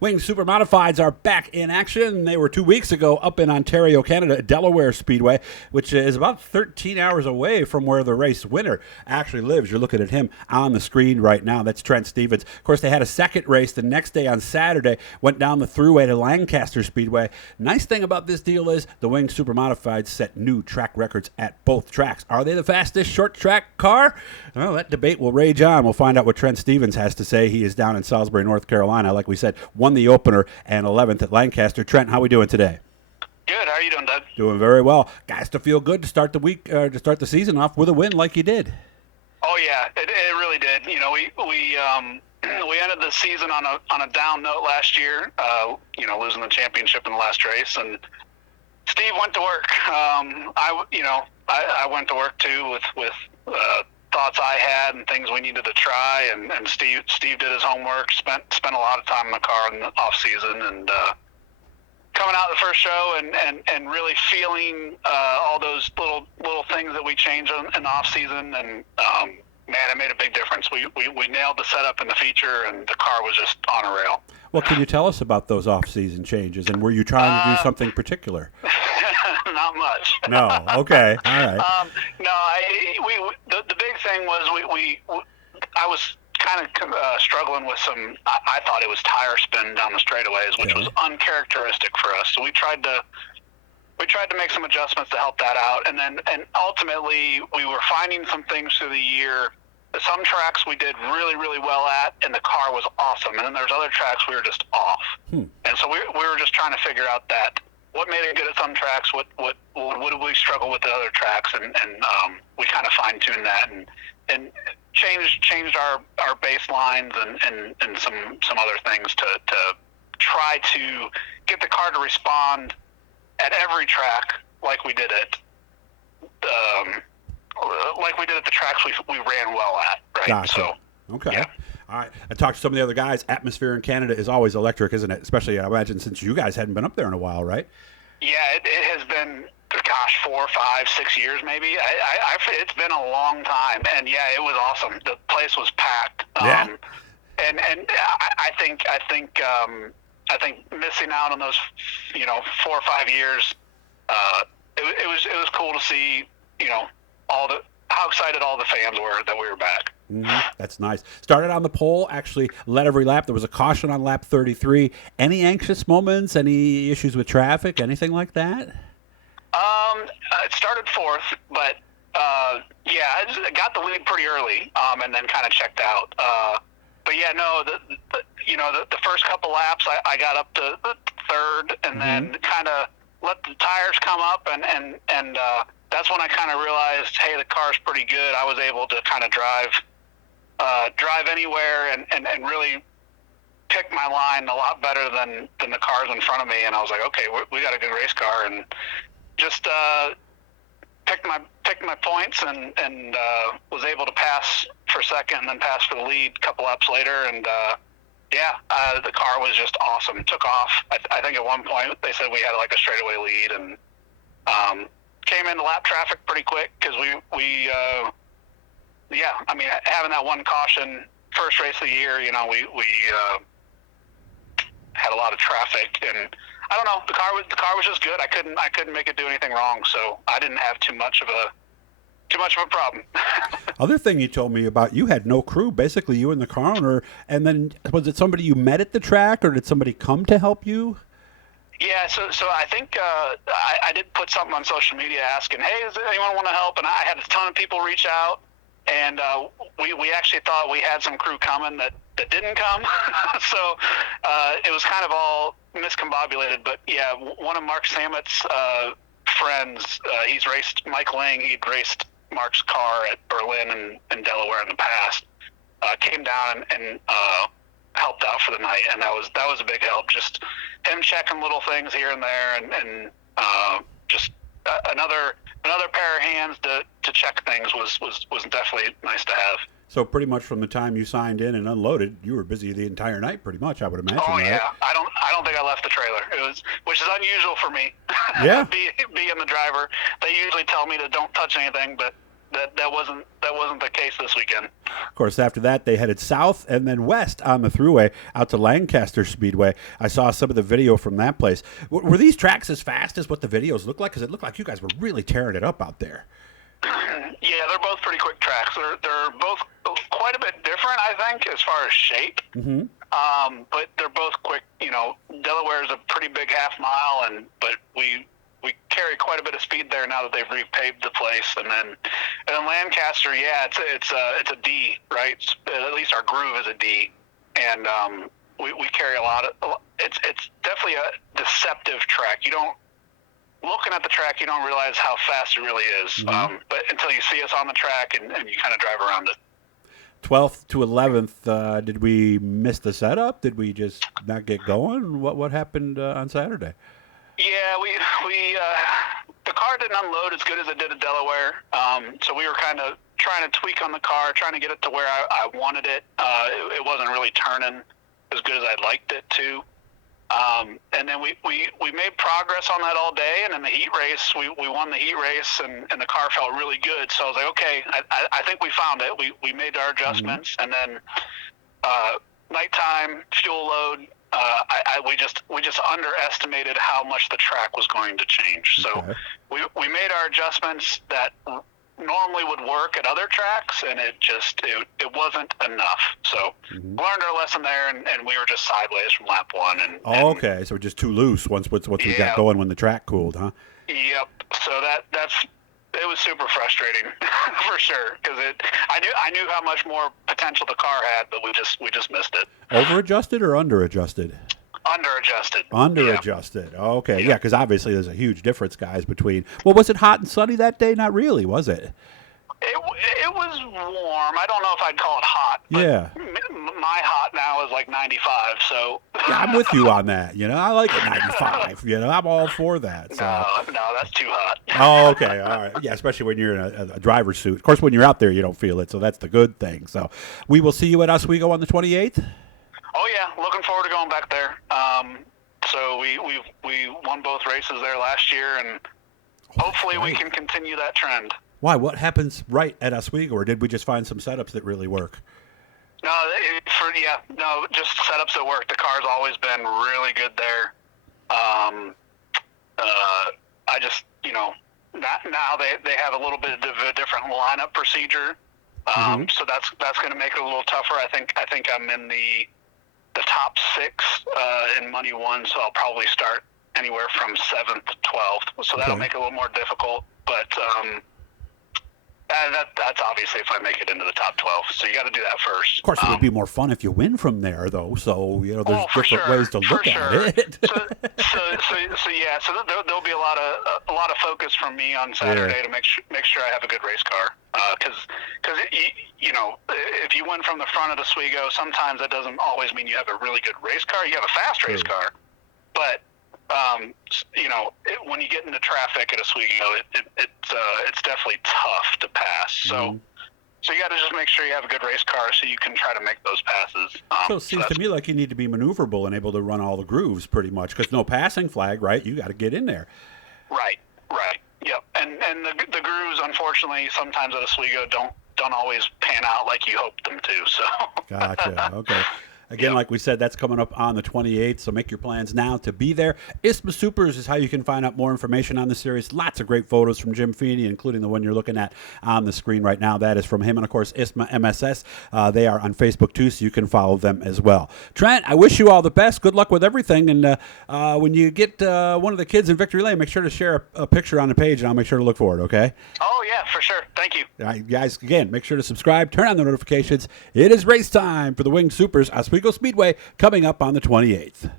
Wing Super Modifieds are back in action. They were 2 weeks ago up in Ontario, Canada, at Delaware Speedway, which is about 13 hours away from where the race winner actually lives. You're looking at him on the screen right now. That's Trent Stephens. Of course, they had a second race the next day on Saturday, went down the thruway to Lancaster Speedway. Nice thing about this deal is the Wing Super Modifieds set new track records at both tracks. Are they the fastest short track car? Well, that debate will rage on. We'll find out what Trent Stephens has to say. He is down in Salisbury, North Carolina. Like we said, won the opener and 11th at Lancaster. Trent, how are we doing today? Good. How are you doing, Doug? Doing very well. Guys, to feel good to start the week, to start the season off with a win like you did. Oh yeah, it really did. You know, we ended the season on a down note last year. Losing the championship in the last race, and Steve went to work. I went to work too with thoughts I had and things we needed to try, and Steve did his homework, spent a lot of time in the car in the off season, and coming out the first show and really feeling all those little things that we changed in the off season, and man, it made a big difference. We nailed the setup and the feature, and the car was just on a rail. What can you tell us about those off-season changes, and were you trying to do something particular? Not much. No. Okay. All right. The big thing was I was kind of struggling with some. I thought it was tire spin down the straightaways, which was uncharacteristic for us. So we tried to make some adjustments to help that out, and ultimately we were finding some things through the year. Some tracks we did really, really well at, and the car was awesome. And then there's other tracks we were just off. And so we were just trying to figure out that what made it good at some tracks, what did we struggle with at other tracks, and we kind of fine tuned that and changed our baselines and some other things to try to get the car to respond at every track like we did it. Like we did at the tracks we ran well at, right? Gotcha. So, okay. Yeah. All right. I talked to some of the other guys. Atmosphere in Canada is always electric, isn't it? Especially, I imagine, since you guys hadn't been up there in a while, right? Yeah, it has been, 4, 5, 6 years maybe. It's been a long time, and yeah, it was awesome. The place was packed. Yeah. And I think missing out on those, 4 or 5 years, it was cool to see, how excited all the fans were that we were back. That's nice. Started on the pole, actually led every lap. There was a caution on lap 33. Any anxious moments, any issues with traffic, anything like that? It started fourth, but I got the lead pretty early, and then kind of checked out. But yeah, no, the first couple laps, I got up to the third, and then kind of let the tires come up, and that's when I kind of realized, hey, the car's pretty good. I was able to kind of drive anywhere and really pick my line a lot better than the cars in front of me. And I was like, okay, we got a good race car, and just picked my points and was able to pass for second and then pass for the lead a couple laps later. And the car was just awesome. Took off. I think at one point they said we had like a straightaway lead, and came into lap traffic pretty quick because having that one caution first race of the year, we had a lot of traffic, and I don't know, the car was just good. I couldn't make it do anything wrong, so I didn't have too much of a problem. Other thing you told me about, you had no crew, basically you and the car owner, and then was it somebody you met at the track, or did somebody come to help you? Yeah, so I think I did put something on social media asking, hey, does anyone want to help? And I had a ton of people reach out, and we actually thought we had some crew coming that didn't come. So it was kind of all miscombobulated. But yeah, one of Mark Samet's friends, he's raced Mike Lang. He'd raced Mark's car at Berlin and Delaware in the past. Came down and helped out for the night, and that was a big help. Just him checking little things here and there, and just another pair of hands to check things was definitely nice to have. So pretty much from the time you signed in and unloaded, you were busy the entire night, pretty much, I would imagine. Oh yeah, right? I don't think I left the trailer. Which is unusual for me. Yeah. being the driver, they usually tell me to don't touch anything, but that wasn't the case this weekend. Of course, after that, they headed south and then west on the thruway out to Lancaster Speedway. I saw some of the video from that place. Were these tracks as fast as what the videos looked like? Because it looked like you guys were really tearing it up out there. Yeah, they're both pretty quick tracks. They're both quite a bit different, I think, as far as shape. Mm-hmm. But they're both quick. Delaware is a pretty big half mile, but we carry quite a bit of speed there now that they've repaved the place. And then Lancaster, yeah, it's a D, right? At least our groove is a D, and we carry a lot of. It's definitely a deceptive track. Looking at the track, you don't realize how fast it really is. Mm-hmm. But until you see us on the track and you kind of drive around it. 12th to 11th, did we miss the setup? Did we just not get going? What happened on Saturday? Yeah, we the car didn't unload as good as it did at Delaware. So we were kind of trying to tweak on the car, trying to get it to where I wanted it. It wasn't really turning as good as I'd liked it to. And then we made progress on that all day, and in the heat race, we won the heat race, and the car felt really good. So I was like, okay, I think we found it. We made our adjustments, and then nighttime fuel load. We just underestimated how much the track was going to change. So Okay. we made our adjustments that normally would work at other tracks, and it wasn't enough. So learned our lesson there, and we were just sideways from lap one. Okay, so we're just too loose once we got going when the track cooled, huh? Yep. So it was super frustrating for sure, because I knew how much more potential the car had, but we just missed it. Over adjusted or under adjusted? Under adjusted. Under adjusted. Okay, yeah, because obviously there's a huge difference, guys, between. Well, was it hot and sunny that day? Not really, was it? It was warm. I don't know if I'd call it hot. But Yeah. My hot now is like 95. So. Yeah, I'm with you on that. I like it 95. I'm all for that. So. No, that's too hot. Oh, okay, all right. Yeah, especially when you're in a driver's suit. Of course, when you're out there, you don't feel it, so that's the good thing. So, we will see you at Oswego on the 28th. Oh yeah, looking forward to going back there. So we won both races there last year, and hopefully we can continue that trend. Why? What happens right at Oswego, or did we just find some setups that really work? No, just setups that work. The car's always been really good there. I just, now they have a little bit of a different lineup procedure. So that's going to make it a little tougher. I think I'm in the top 6 in Money 1, so I'll probably start anywhere from 7th to 12th. So that'll make it a little more difficult. But that's obviously if I make it into the top 12. So you got to do that first. Of course, it would be more fun if you win from there, though. So there's different ways to look at it. So there'll be a lot of focus from me on Saturday to make sure I have a good race car. Because if you win from the front of the Oswego, sometimes that doesn't always mean you have a really good race car. You have a fast race car, but when you get into traffic at Oswego, it's definitely tough to pass. So you got to just make sure you have a good race car so you can try to make those passes. So it seems to me like you need to be maneuverable and able to run all the grooves pretty much, because no passing flag, right? You got to get in there. Right. Yep. And the grooves, unfortunately, sometimes at Oswego don't always pan out like you hope them to. So. Gotcha. Okay. Again, like we said, that's coming up on the 28th, so make your plans now to be there. ISMA Supers is how you can find out more information on the series. Lots of great photos from Jim Feeney, including the one you're looking at on the screen right now. That is from him. And, of course, ISMA MSS. They are on Facebook, too, so you can follow them as well. Trent, I wish you all the best. Good luck with everything. And when you get one of the kids in Victory Lane, make sure to share a picture on the page, and I'll make sure to look for it, okay? Oh, yeah, for sure. Thank you. All right, guys, again, make sure to subscribe, turn on the notifications. It is race time for the Winged Supers, Oswego Speedway, coming up on the 28th.